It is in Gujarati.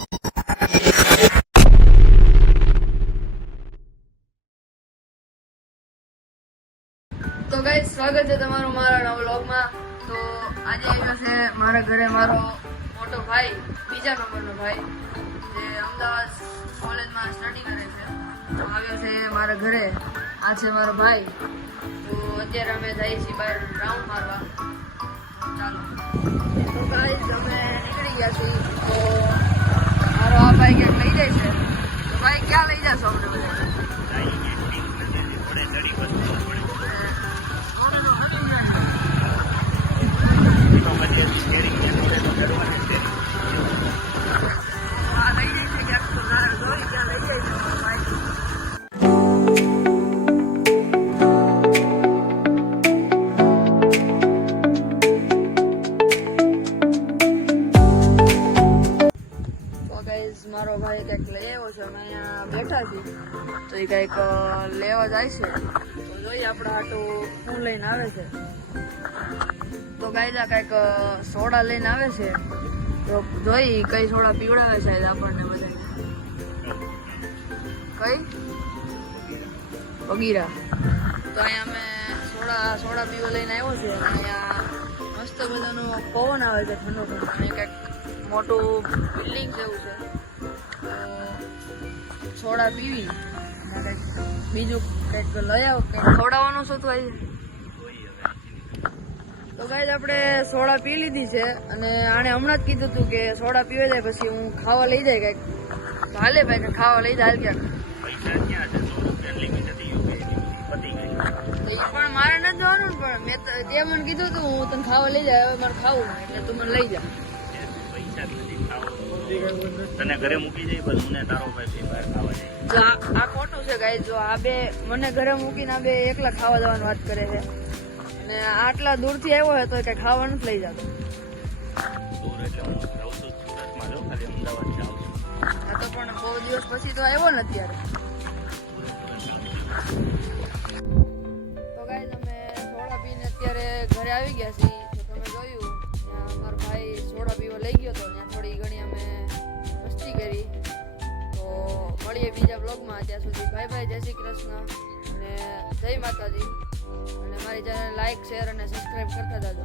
તો ગાઈસ, સ્વાગત છે તમારું મારા નવા વ્લોગમાં. તો આજે આવ્યો છે મારા ઘરે મારો મોટો ભાઈ, બીજા નંબરનો ભાઈ, જે અમદાવાદ કોલેજમાં સ્ટડી કરે છે. તો આવ્યો છે મારા ઘરે. આ છે મારો ભાઈ. તો અત્યારે અમે જઈએ છીએ બહાર રાઉન્ડ મારવા. ચાલો. તો ગાઈસ, અમે નીકળી ગયા છીએ. તો મારો આ ભાઈ ક્યાંક લઈ જાય છે. તો ભાઈ, ક્યાં લઈ જશો અમને બધા? મારો ભાઈ કંઈક લઈ આવ્યો છે. અમે અહીંયા બેઠા છીએ. તો એ કંઈક લેવા જાય છે. તો જોઈએ આપણા હાટું શું લઈને આવે છે. તો ગાઈઝ, આ કંઈક સોડા લઈને આવે છે. તો જોઈ કઈ સોડા પીવડાવે છે આપણને બધા. કઈ બગીરા. તો અહીંયા અમે સોડા પીવા લઈને આવ્યો છે. અહીંયા મસ્ત બધાનો પવન આવે છે, ઠંડો ઠંડો. અને કંઈક મોટું બિલ્ડિંગ જેવું છે. સોડા પીવી અને કંઈક બીજું કંઈક લઈ આવો. કંઈક ખવડાવવાનું શું થાય? તો ગાઈઝ, આપણે સોડા પી લીધી છે. અને આણે હમણાં જ કીધું હતું કે સોડા પીવા જાય પછી હું ખાવા લઈ જાય કંઈક. તો હાલે ભાઈ, કે ખાવા લઈ જાય ક્યાંક. તો એ પણ મારે નથી જવાનું. પણ મેં તે મને કીધું હતું હું તને ખાવા લઈ જાય. હવે મારે ખાવું એટલે તું મને લઈ જા. તને ઘરે મૂકી જાય બસ, મને તારો ભાઈ બહાર ખાવા જાય. આ ખોટું છે ગાઈઝ. જો આ બે મને ઘરે મૂકીને આ બે એકલા ખાવા જવાની વાત કરે છે. અને આટલા દૂરથી આવ્યો હોય તો કઈ ખાવા નથી લઈ જતો. દૂર એટલે હું રહું છું સુરતમાં, જો ખાલી અમદાવાદ જાઉં છું. આ તો પણ બહુ દિવસ પછી તો આવ્યો ને અત્યારે. તો ગાઈઝ, અમે સોડા પીને અત્યારે ઘરે આવી ગયા છીએ. તો તમે જોયું ત્યાં મારો ભાઈ સોડા પીવા લઈ ગયો હતો. ત્યાં થોડી ઘણી અમે મસ્તી કરી. તો મળીએ બીજા બ્લોગમાં. ત્યાં સુધી બાય બાય, જય શ્રી કૃષ્ણ અને જય માતાજી. અને મારી ચેનલ લાઈક, શેર અને સબસ્ક્રાઈબ કરતા જાજો.